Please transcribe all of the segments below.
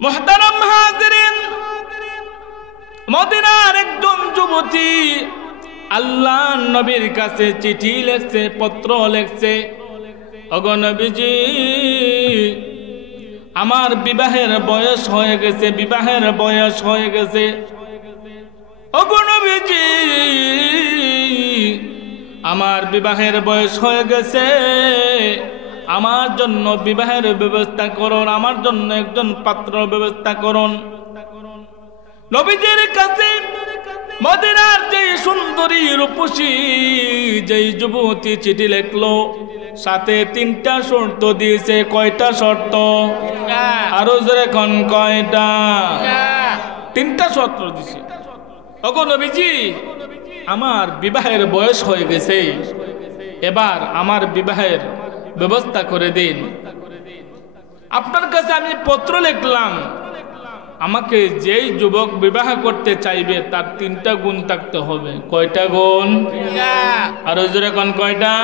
মুহতারাম হাজিরিন, মদিনার একজন যুবতী আল্লাহর নবীর কাছে চিঠি লিখছে, পত্র লিখছে, ওগো নবীজি আমার বিবাহের বয়স হয়ে গেছে, বিবাহের বয়স হয়ে গেছে। ওগো নবীজি আমার বিবাহের বয়স হয়ে গেছে, আমার জন্য বিবাহের ব্যবস্থা করুন, আমার জন্য একজন পাত্র ব্যবস্থা করুন। নবীজির কাছে মদিনার যে সুন্দরী রূপসী যেই যুবতী চিঠি লিখলো, সাথে 3টা শর্ত দিয়েছে। কয়টা শর্ত? আরো জোরে কোন কয়টা? 3টা শর্ত দিয়েছে। ওগো নবীজি আমার বিবাহের বয়স হয়ে গেছে, এবার আমার বিবাহের ব্যবস্থা করে দিন। আপনার কাছে আমি পত্র লিখলাম, আমাকে যেই যুবক বিবাহ করতে চাইবে তার 3টা গুণ থাকতে হবে। কয়টা গুণ? আরো জোরে কোন কয়টা?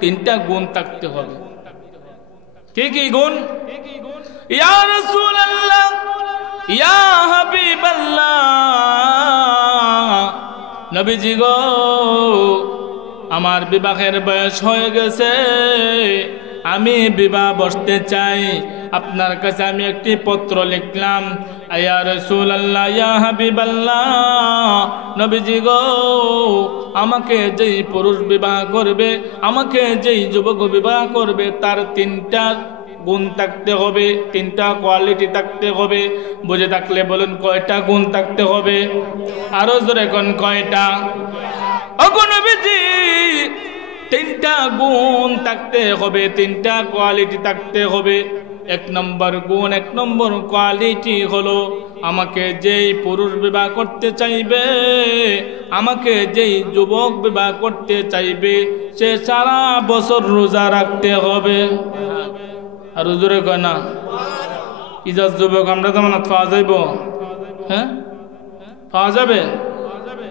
3টা গুণ থাকতে হবে। কি কি গুণ? ইয়া রাসূলুল্লাহ, ইয়া হাবিবাল্লাহ, নবীজি গো আমার বিবাহের বয়স হয়ে গেছে, আমি বিবাহ বসতে চাই, আপনার কাছে আমি একটি পত্র লিখলাম। ইয়া রাসূলুল্লাহ, ইয়া হাবিবাল্লাহ, নবীজি গো আমাকে যেই পুরুষ বিবাহ করবে, আমাকে যেই যুবক বিবাহ করবে তার 3টা গুণ থাকতে হবে, 3টা কোয়ালিটি থাকতে হবে। বুঝে থাকলে বলুন কয়টা গুণ থাকতে হবে? আরো জোরে কোন কয়টা? ওগো নবীজি 3টা গুণ থাকতে হবে, 3টা কোয়ালিটি থাকতে হবে। 1 নম্বর গুণ, 1 নম্বর কোয়ালিটি হলো আমাকে যেই পুরুষ বিবাহ করতে চাইবে, আমাকে যেই যুবক বিবাহ করতে চাইবে সে সারা বছর রোজা রাখতে হবে। আর হুজুরে কয় না ইজাজ যুবক আমরা জামানত পাওয়া যাইব? হ্যাঁ পাওয়া যাবে,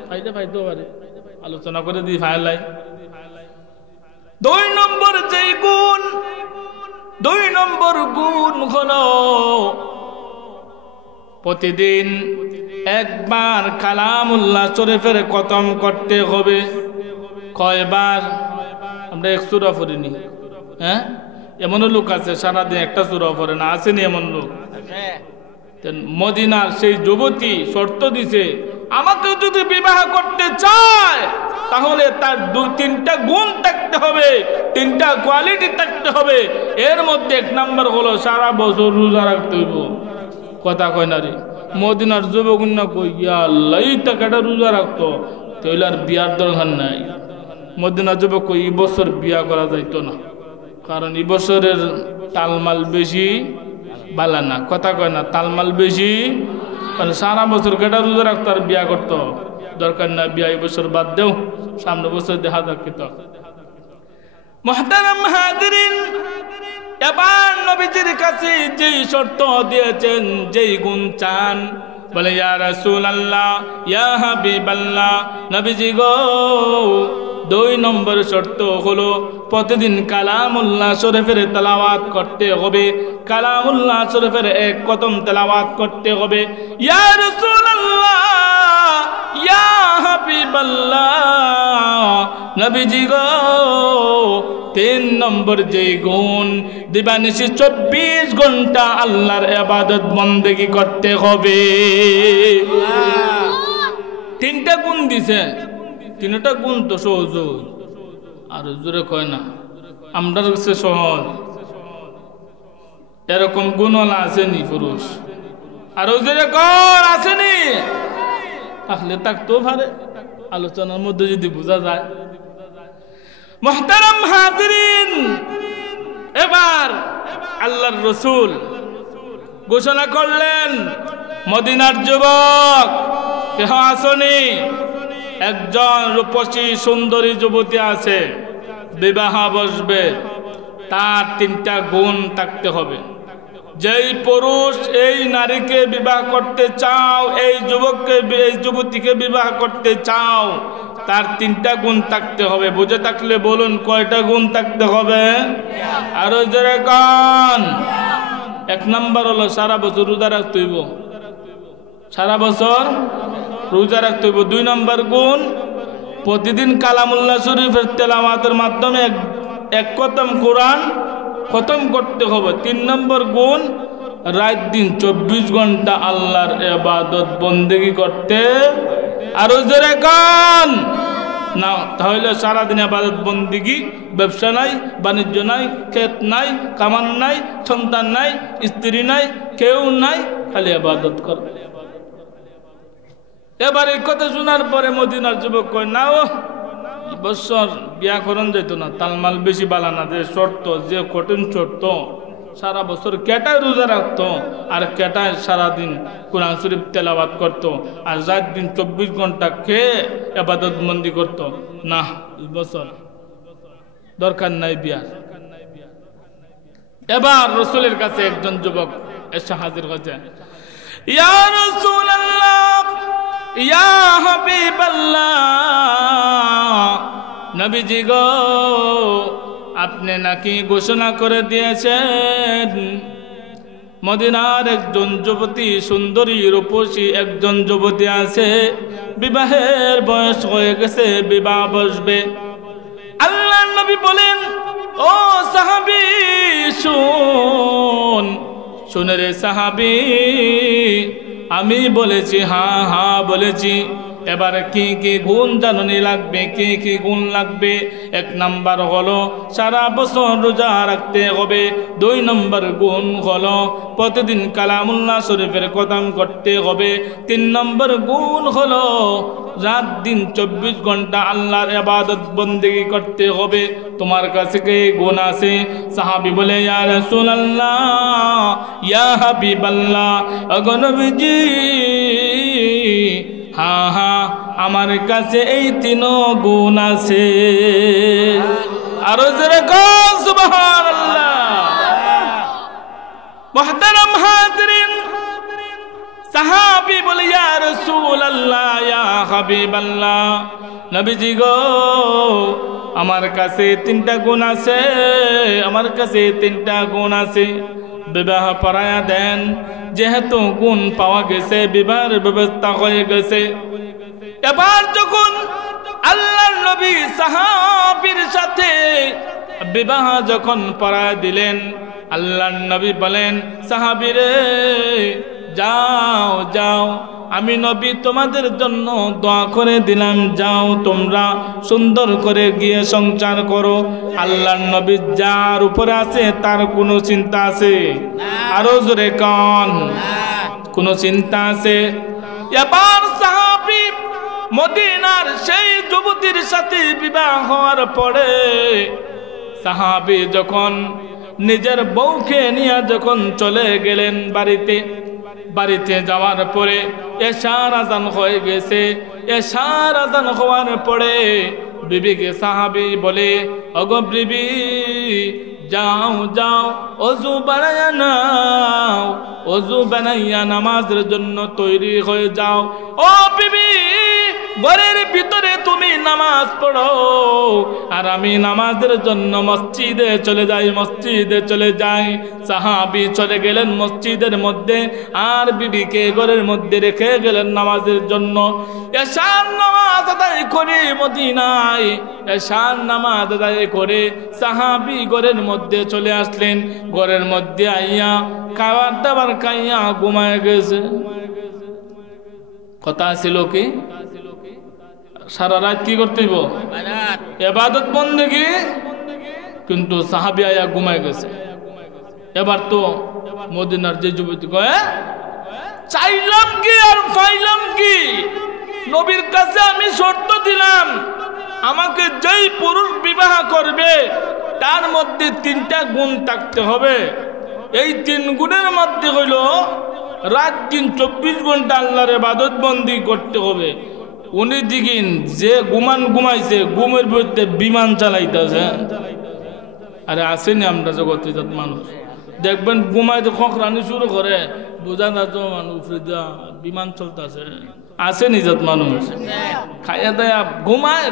পাইতে পারে, আলোচনা করে দিই ফাইলাই। 2 নম্বর যেই গুণ, 2 নম্বর গুণ হলো প্রতিদিন একবার কালামুল্লাহ শরীফের খতম করতে হবে। কয়বার? আমরা 1 সূরা পড়িনি। হ্যাঁ এমন লোক আছে সারাদিন একটা সূরা পড়ে না, আসেনি এমন লোক? মদিনার সেই যুবতী শর্ত দিছে, আমাকে যদি বিবাহ করতে চায় তাহলে তার 2-3টা গুণ থাকতে হবে, 3টা কোয়ালিটি থাকতে হবে। এর মধ্যে 1 নম্বর হলো সারা বছর রোজা রাখতে হইব। কথা কয় না রে? মদিনার যুবক না কই আল্লাহ এই টাকাটা রোজা রাখতো তাহলে আর বিয়ার দরকার নাই। মদিনার যুবক কই এই বছর বিয়া করা যাইতো না, কারণ এই বছরের তালমাল বেশি বালা না। কথা কয় না? তালমাল বেশি, মানে সারা বছর কেটা রোজা রাখতো আর বিয়া করতো দরকার না, বিয়া এই বছর বাদ দেও, সামনে বছর দেখা যাক। মুহতারাম হাজিরিন, এবার নবীজির কাছে যেই শর্ত দিয়েছেন, যেই গুণ চান, বলে ইয়া রাসূলুল্লাহ, ইয়া হাবিবাল্লাহ, নবীজি গো 2 নম্বর শর্ত হলো প্রতিদিন কালামুল্লাহ শরীফের তেলাওয়াত করতে হবে, কালামুল্লাহ শরীফের 1 খতম তেলাওয়াত করতে হবে। ইয়া রাসূলুল্লাহ, ইয়া হাবিবাল্লাহ, নবীজি গো 3 নম্বর যেই গুণ, দিবানিশি 24 ঘন্টা আল্লাহর ইবাদত বন্দেগী করতে হবে। 3টা গুণ দিছে, 3টা গুণ তো সহজ, আর জোরে কয় না আমরা কাছে সহজ। এরকম গুণওয়ালা আসেনি পুরুষ? আর জোরে কর আসেনি? তাহলে থাকতেও পারে, আলোচনার মধ্যে যদি বোঝা যায়। মুহতারাম হাজিরিন, এবার আল্লাহর রাসূল ঘোষণা করলেন, মদিনার যুবক কেহ আসনি? একজন রূপসী সুন্দরী যুবতী আছে, বিবাহ বসবে, তার 3টা গুণ থাকতে হবে। যেই পুরুষ এই নারীকে বিবাহ করতে চাও, এই যুবককে, এই যুবতীকে বিবাহ করতে চাও, তার 3টা গুণ থাকতে হবে। বুঝে থাকলে বলুন কয়টা গুণ থাকতে হবে? আরো জোরে কোন? এক নাম্বার হলো সারা বছর রোজা রাখতে হইব, সারা বছর রোজা রাখতে হইব। 2 নম্বর গুণ, প্রতিদিন কালামুল্লাহ শরীফের তেলাওয়াতের মাধ্যমে এক খতম কোরআন খতম করতে হবে। 3 নম্বর গুণ, রাত দিন 24 ঘন্টা আল্লাহর ইবাদত বন্দেগী করতে। আর জোরে কান না, তাহলে সারাদিন ইবাদত বন্দেগী, ব্যবসা নাই, বাণিজ্য নাই, ক্ষেত নাই, কামান নাই, সন্তান নাই, স্ত্রী নাই, কেউ নাই, খালি ইবাদত করবে। এবার এই কথা শোনার পরে মদিনার যুবক কয়, না ও বছর বিয়া করন যেত না, তালমাল বেশি বালানা, যে শর্ত, যে কঠিন শর্ত, সারা বছর কেটায় রোজা রাখতো আর কেটায় সারাদিন কোরআন শরীফ তেলাওয়াত করতো আর রাত দিন 24 ঘন্টা খেয়ে ইবাদত বন্দি করতো। না, বছর দরকার নাই বিয়ার। এবার রাসূলের কাছে একজন যুবক এসে হাজির হয়েছে, ইয়া রাসূলুল্লাহ, ইয়া হাবিবাল্লাহ, নবীজি গো, আপনি নাকি ঘোষণা করে দিয়েছেন মদিনার একজন যুবতী, সুন্দরী রূপসী একজন যুবতী আছে, বিবাহের বয়স হয়ে গেছে, বিবাহ বসবে। আল্লাহর নবী বলেন, ও সাহাবী শুনে রে সাহাবী, আমি বলেছি হ্যাঁ হ্যাঁ বলেছি। এবার কি কি গুণ জাননি লাগবে, কি কি গুণ লাগবে? 1 নাম্বার হলো সারা বছর রোজা রাখতে হবে। 2 নম্বর গুণ হলো প্রতিদিন কালামুল্লাহ শরীফের খতম করতে হবে। 3 নম্বর গুণ হলো রাত দিন 24 ঘন্টা আল্লাহর ইবাদত বন্দেগী করতে হবে। তোমার কাছে কি গুণ আছে? সাহাবী বলে, ইয়া রাসূলুল্লাহ, ইয়া হাবিবাল্লাহ, ওগো নবীজি, হ্যাঁ হ্যাঁ, আমার কাছে এই 3 গুণ আছে। আরো জোরে কও সুবহানাল্লাহ। মুহতারাম হাজিরিন, সাহাবী বলে, ইয়া রাসূলুল্লাহ, ইয়া হাবিবাল্লাহ, নবীজি গো, আমার কাছে 3টা গুণ আছে, আমার কাছে 3টা গুণ আছে। বিবাহ পড়ায়া দেন, যেহেতু গুণ পাওয়া গেছে, বিবাহের ব্যবস্থা হয়ে গেছে। এবার যখন আল্লাহর নবী সাহাবীর সাথে বিবাহ যখন পড়ায়া দিলেন, আল্লাহর নবী বলেন, সাহাবীরে যাও যাও, আমি নবী তোমাদের জন্য দোয়া করে দিলাম, যাও তোমরা সুন্দর করে গিয়ে সংসার করো। আল্লাহর নবী যার উপরে আছে তার কোনো চিন্তা আছে? আরো জোরে কান, কোনো চিন্তা আছে? এবার সাহাবী মদিনার সেই যুবতীর সাথে বিবাহ হওয়ার পরে সাহাবী যখন নিজের বউকে নিয়ে যখন চলে গেলেন বাড়িতে যাওয়ার পরে এশার আজান হয়ে গেছে। এশার আজান হওয়ার পরে বিবিকে সাহাবী বলে, ওগো বিবি, যাও যাও, ওযু বানায়া নাও, ওযু বানাইয়া নামাজের জন্য তৈরি হয়ে যাও। ও বিবি, ঘরের ভিতরে তুমি নামাজ পড়ো আর আমি নামাজের জন্য মসজিদে চলে যাই। সাহাবী চলে গেলেন মসজিদের মধ্যে আর বিবিকে ঘরের মধ্যে রেখে গেলেন নামাজের জন্য। এশার নামাজ আদায় করে মদিনায় এশার নামাজ আদায় করে সাহাবী ঘরের মধ্যে চলে আসলেন। ঘরের মধ্যে আইয়া খাবার দাবার খাইয়া ঘুমায় গেছে। কথা ছিল কি, সারা রাত কি করতে হইব? ইবাদত বন্দেগী। কিন্তু সাহাবী আয়া ঘুমায় গেছে। এবার তো মদিনার যে যুবতী কয়, চাইলাম কি আর পাইলাম কি? নবীর কাছে আমি শর্ত দিলাম, আমাকে যেই পুরুষ বিবাহ করবে তার মধ্যে 3টা গুণ থাকতে হবে। এই 3 গুণের মধ্যে হইল রাত দিন 24 ঘন্টা আল্লাহর ইবাদত বন্দি করতে হবে। উনি দিকিন যে ঘুমাইছে, ঘুমের বিরুদ্ধে বিমান চালাইতেছে। আরে আসেনি আমরা জগতে যত মানুষ দেখবেন ঘুমাইতে খকরানি শুরু করে, বোঝা না তো মানুষ বিমান চলতেছে। আসেনি যত মানুষ খাইয়া দেয়া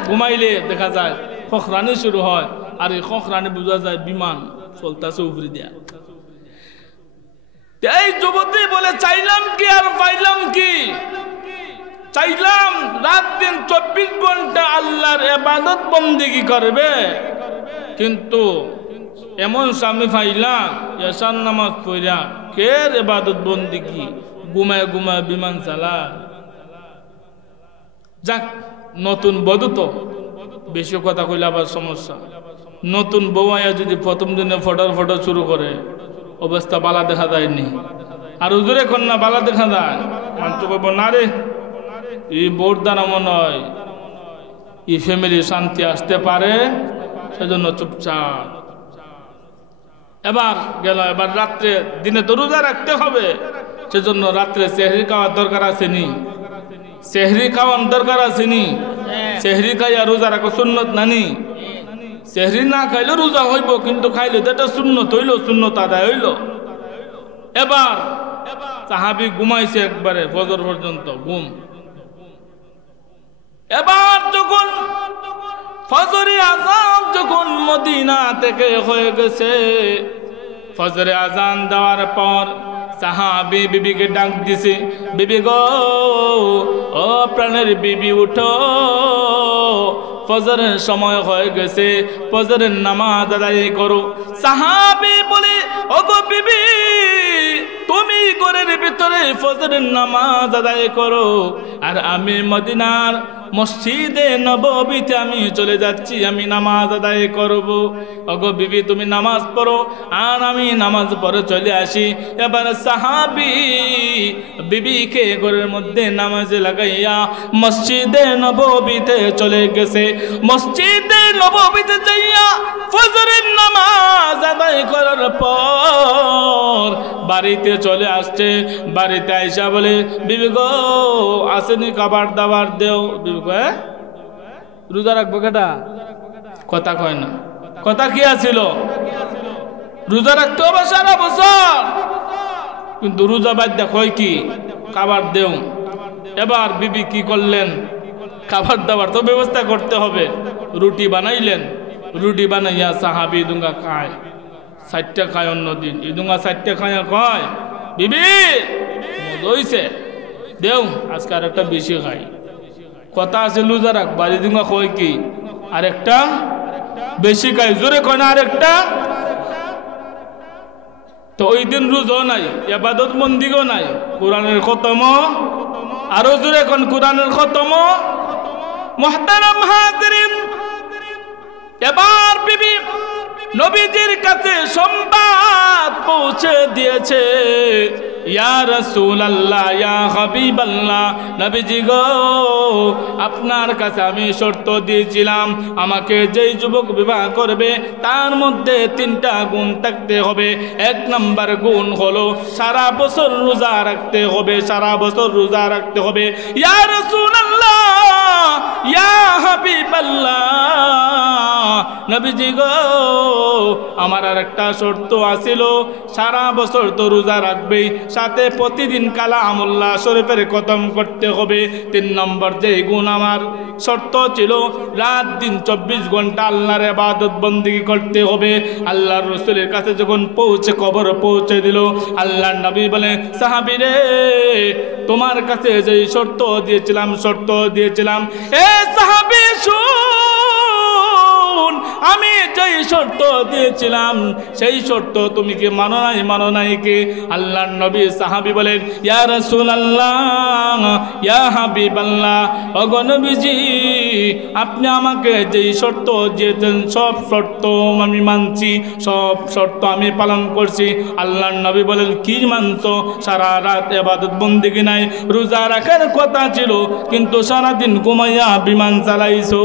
ঘুমাইলে দেখা যায় খকরানি শুরু হয়, আর এই খকরানি বোঝা যায় বিমান চলতেছে উপরে দেয়া। এই যুবতী বলে চাইলাম কি আর পাইলাম কি? চাইলাম রাত দিন 24 ঘন্টা আল্লাহর ইবাদত বন্দেগী করবে, কিন্তু এমন স্বামী পাইলাম এশার নামাজ পড়া কের ইবাদত বন্দেগী, ঘুমায় ঘুমায় বিমান চালা। যাক, নতুন বধূ তো বেশি কথা কইলে আবার সমস্যা। নতুন বউয়া যদি প্রথম দিনে ফটো শুরু করে, অবস্থা বালা দেখা যায়নি। আর হুজুরে কন্যা বালা দেখা যায়, মানুষ কব না রে এই বোর দ্বারা মনে হয় এই ফ্যামিলি শান্তি আসতে পারে, সেজন্য চুপচাপ। এবার গেল, এবার রাত্রে, দিনে তো রোজা রাখতে হবে, সেজন্য রাত্রে সেহরি খাওয়ার দরকার আসেনি, সেহরি খাওয়ার দরকার আসেনি। সেহরি খাইয়া রোজা রাখো সুন্নত নানি। সেহরি না খাইলে রোজা হইব, কিন্তু খাইলে তো এটা সুন্নত হইল, সুন্নত আদায় হইল। এবার সাহাবী ঘুমাইছে একবারে ফজর পর্যন্ত ঘুম। এবার যখন ফজরে আযান যখন মদিনা থেকে হয়ে গেছে, ফজরে আযান দেওয়ার পর সাহাবী বিবিকে ডাক দিছে, বিবি গো, ও প্রাণের বিবি উঠো, ফজরের সময় হয়ে গেছে, ফজরের নামাজ আদায় করো। সাহাবী বলে, ও গো বিবি, তুমি ঘরের ভিতরে ফজরের নামাজ আদায় করো, আর আমি মদিনার মসজিদে নববীতে আমি চলে যাচ্ছি, আমি নামাজ আদায় করব। ওগো বিবি, তুমি নামাজ পড়ো আর আমি নামাজ পড়ে চলে আসি। এবার সাহাবী বিবিকে ঘরের মধ্যে নামাজে লাগাইয়া মসজিদে নববীতে চলে গেছে। মসজিদে নববীতে যাইয়া ফজরের নামাজ আদায় করার পর বাড়িতে চলে আসছে। বাড়িতে আইসা বলে, বিবি গো, আসেনি খাবার দাবার দেও। বিবি গো, রোজা রাখবো কেটা? কথা কয় না। কথা কি আছিল? রোজা রাখতে হবে সারা বছর, কিন্তু রোজা বাদ কয় কি খাবার দেও। এবার বিবি কি করলেন? খাবার দাবার তো ব্যবস্থা করতে হবে। রুটি বানাইলেন, রুটি বানাইয়া সাহাবী দুঙ্গা খায়, 60টা খায়। অন্যদিন ইদুঙ্গা 60টা খায়, কয় বিবি মজা হইছে, দেও আজকে আর একটা বেশি খাই। কথা আছে রোজা রাখ, বাড়ি দুঙ্গা কয় কি আরেকটা বেশি খাই, জোরে কয় না আরেকটা। তো ওই দিন রোজাও নাই, ইবাদত বন্দিগো নাই, কোরআনের খতম, আরো জোরে কোন কোরআনের খতম। মুহতারাম হাজিরিন, এবার বিবি নবীজির কাছে সংবাদ পৌঁছে দিয়েছে, ইয়া রাসূলুল্লাহ, ইয়া হাবিবাল্লাহ, নবীজি গো, আপনার কাছে আমি শর্ত দিয়েছিলাম, আমাকে যেই যুবক বিবাহ করবে তার মধ্যে 3টা গুণ থাকতে হবে। 1 নাম্বার গুণ হলো সারা বছর রোজা রাখতে হবে, সারা বছর রোজা রাখতে হবে। ইয়া রাসূলুল্লাহ, ইয়া হাবিবাল্লাহ, নবীজি গো, আমার আর একটা শর্ত আছিল, সারা বছর তো রোজা রাখবেই, সাথে প্রতিদিন কালামুল্লাহ শরীফের খতম করতে হবে। 3 নম্বর যে গুণ আমার শর্ত ছিল, রাত দিন 24 ঘন্টা আল্লাহর ইবাদত বন্দেগী করতে হবে। আল্লাহর রাসূলের কাছে যখন খবর পৌঁছে দিল, আল্লাহর নবী বলে, সাহাবী রে, তোমার কাছে যে শর্ত দিয়েছিলাম, এ সাহাবী শুন, আমি যেই শর্ত দিয়েছিলাম সেই শর্ত তুমি কি মানো নাই কি? আল্লাহর নবী সাহাবী বলেন, ইয়া রাসূলুল্লাহ, ইয়া হাবিবাল্লাহ, ওগো নবীজি, আপনি আমাকে যেই শর্ত দিয়েছেন সব শর্ত আমি মানছি, সব শর্ত আমি পালন করছি। আল্লাহর নবী বলেন, কি মানছো? সারা রাত ইবাদত বন্দেগী নাই, রোজা রাখার কথা ছিল, কিন্তু সারাদিন ঘুমাইয়া বিমান চালাইছো।